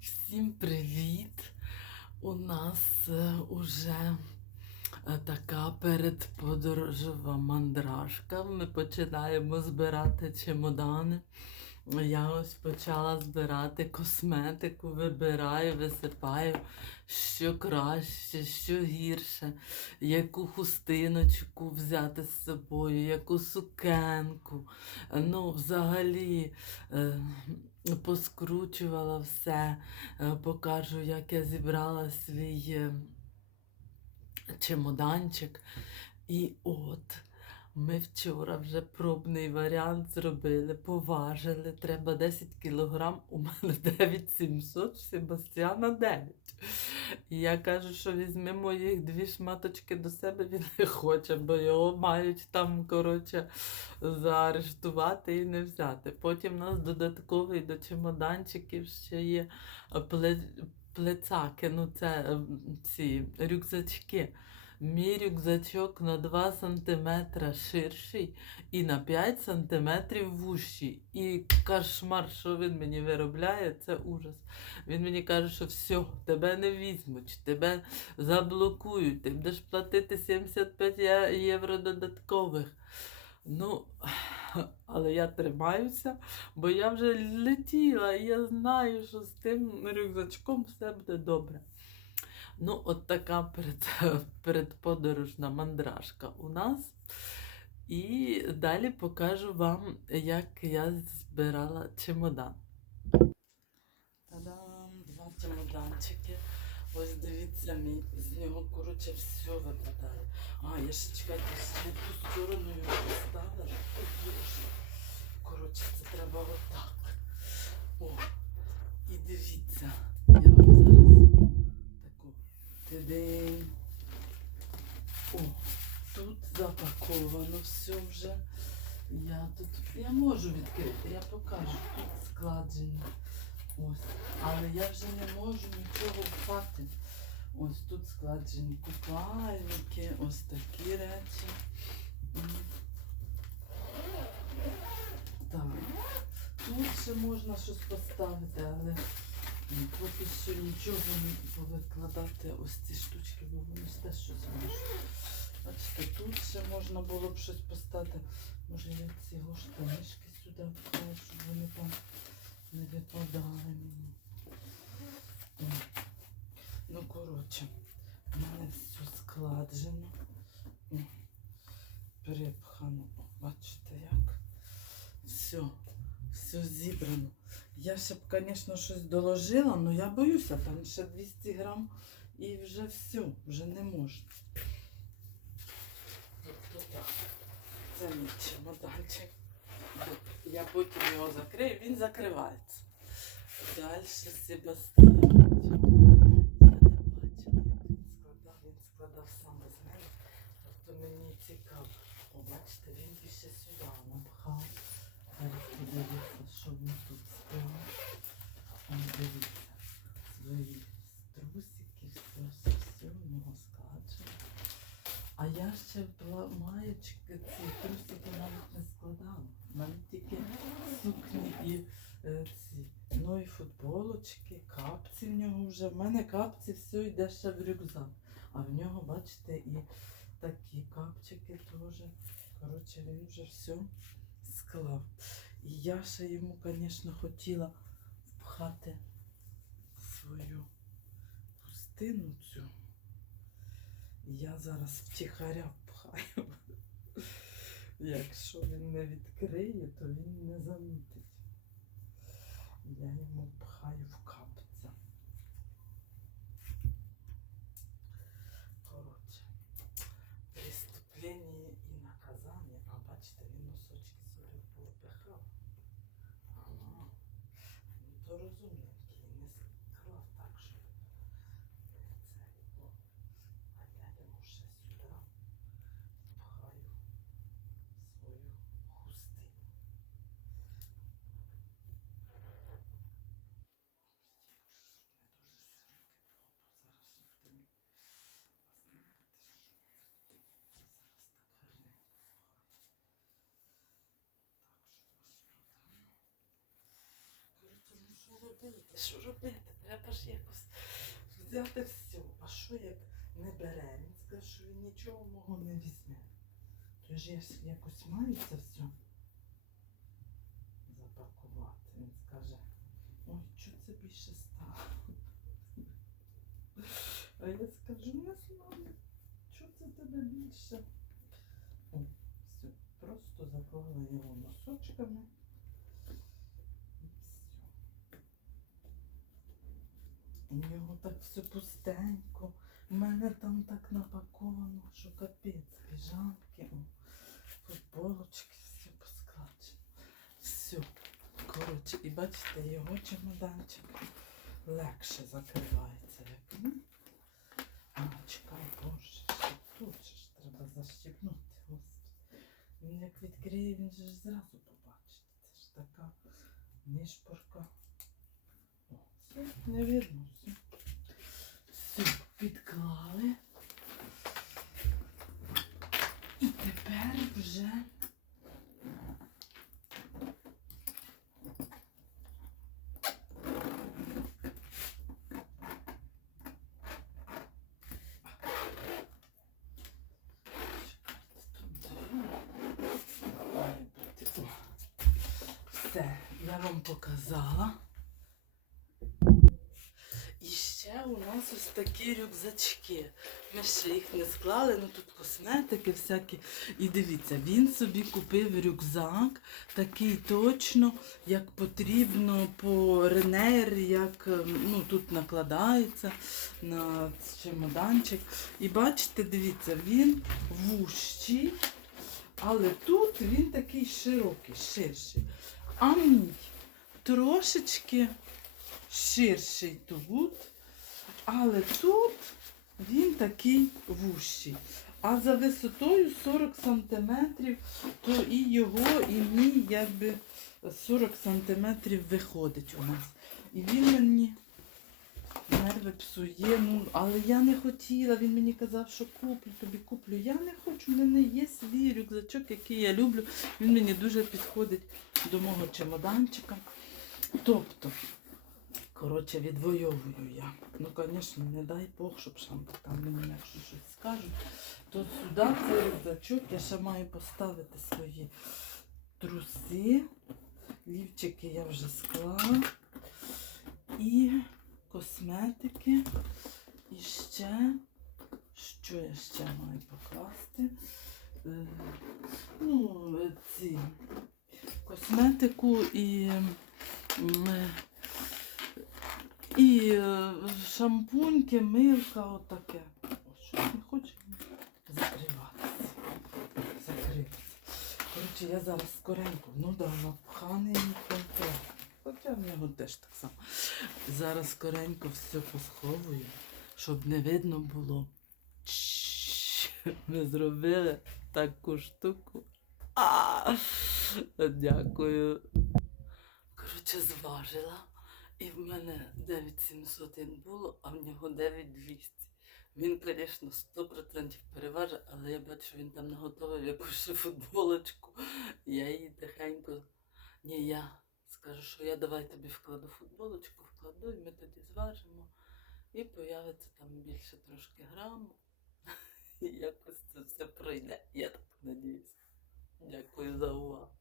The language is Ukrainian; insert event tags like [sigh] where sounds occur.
Всім привіт! У нас е, уже е, така передподорожова мандражка. Ми починаємо збирати чемодани. Я ось почала збирати косметику, вибираю, висипаю, що краще, що гірше, яку хустиночку взяти з собою, яку сукенку. Ну, взагалі. Е, поскручувала все, е, покажу, як я зібрала свій е, чемоданчик. І от ми вчора вже пробний варіант зробили, поважили. Треба 10 кілограм, у мене [laughs] 9700, в Себастьяна 9. Я кажу, що візьмемо їх дві шматочки до себе, він не хоче, бо його мають там, коротше, заарештувати і не взяти. Потім у нас додатковий до чемоданчиків ще є пле... плецаки, ну це е, ці рюкзачки. Мій рюкзачок на 2 см ширший і на 5 см вущий. І кошмар, що він мені виробляє, це ужас. Він мені каже, що все, тебе не візьмуть, тебе заблокують, ти будеш платити 75 євро додаткових. Ну, але я тримаюся, бо я вже летіла, і я знаю, що з тим рюкзачком все буде добре. Ну, от така перед, [laughs] передподорожна мандражка у нас. І далі покажу вам, як я збирала чемодан. Та-дам! Два чемоданчики. Ось дивіться, мій, з нього, коротше, все випадає. А, я ще чекайте, не ту сторону його поставила. Коротше, це треба отак. О, і дивіться, я вам зараз таку тидень. О, тут запаковано все вже. Я тут, я можу відкрити, я покажу. Тут складено. Ось. Але я вже не можу нічого впати. Ось тут складені купальники, ось такі речі. Так. Тут ще можна щось поставити, але поки що нічого не повикладати ось ці штучки, бо вони ж теж щось можуть. Бачите, тут ще можна було б щось поставити. Може я ці його штанишки сюди вкладу, щоб вони там не випадали мені. Ну, коротше, в мене все складжено. Перепхано. Бачите, як? Все, все зібрано. Я ще б, звісно, щось доложила, але я боюся, там ще 200 грам і вже все, вже не можна. Це мій чемоданчик. Я потім його закрию, він закривається. Далі Себастьянчик. Я не бачила, як він складав. Він складав саме з мене. Тобто мені цікаво. О, бачите, він більше сюди напхав. Зараз подивіться, що він тут. О, дивіться. Свої трусики, все, все, все в нього складено. А я ще була маєчки, ці трусики навіть не складала. Навіть тільки сукні і е, ці. Ну і футболочки, капці в нього вже. В мене капці все йде ще в рюкзак. А в нього, бачите, і такі капчики теж. Коротше, він вже все склав. І я ще йому, звісно, хотіла впхати свою пустину цю. Я зараз втіхаря пхаю. Якщо він не відкриє, то він не замітить. Я йому пхаю в капця. Коротше, преступлення і наказання. А бачите, він носочки свої попихав. Ага. Ну то розумненький, не склав так, щоб це. О. А я йому ще сюди пхаю свою хустину. Коротше, ну що робити? Що робити? Треба ж якось взяти все. А що як не бере? Він скаже, що він нічого мого не візьме. То ж я якось маю це все запакувати. Він скаже, ой, що це більше стало? А я скажу, не знаю, що це тебе більше? О, все, просто заклала його носочками. І все. У нього так все пустенько. У мене там так напаковано, що капець, піжамки, футболочки, все поскладено. Все. Коротше, і бачите, його чемоданчик легше закривається. Як, м? а, чекай, боже, тут ж треба защіпнути. Він як відкриє, він же зразу побачить. Це ж така нишпорка. Все, не видно, все. Все, підклали. І тепер вже Все, я вам показала. І ще у нас ось такі рюкзачки. Ми ще їх не склали, ну тут косметики всякі. І дивіться, він собі купив рюкзак, такий точно, як потрібно по Ренер, як ем, ну, тут накладається на чемоданчик. І бачите, дивіться, він вущий, але тут він такий широкий, ширший. А мій трошечки ширший тут, але тут він такий вущий. А за висотою 40 см, то і його, і мій якби 40 см виходить у нас. І він мені нерви псує. Ну, але я не хотіла, він мені казав, що куплю, тобі куплю. Я не хочу, в мене є свій рюкзачок, який я люблю. Він мені дуже підходить до мого чемоданчика. Тобто, коротше, відвоюю я. Ну, звісно, не дай Бог, щоб шампа там мені якщо щось скажуть. То сюди цей рюкзачок я ще маю поставити свої труси. Лівчики я вже склала. І косметики. І ще, що я ще маю покласти? Е, Ну, ці косметику і, і е, шампуньки, милка, отаке. О, що не хоче закриватися. Закритися. Коротше, я зараз скоренько, ну да, напханий комплект. Хоча в нього теж так само. Зараз скоренько все посховую, щоб не видно було. Ми зробили таку штуку. А, дякую. Коротше, зважила. І в мене 9700 було, а в нього 9200. Він, звісно, 100% переважить, але я бачу, він там наготовив якусь футболочку. Я її тихенько. Ні, я скажу, що я давай тобі вкладу футболочку, вкладу, і ми тоді зважимо. І появиться там більше трошки граму. [laughs] І якось це все пройде. Я так надіюсь. Дякую за увагу.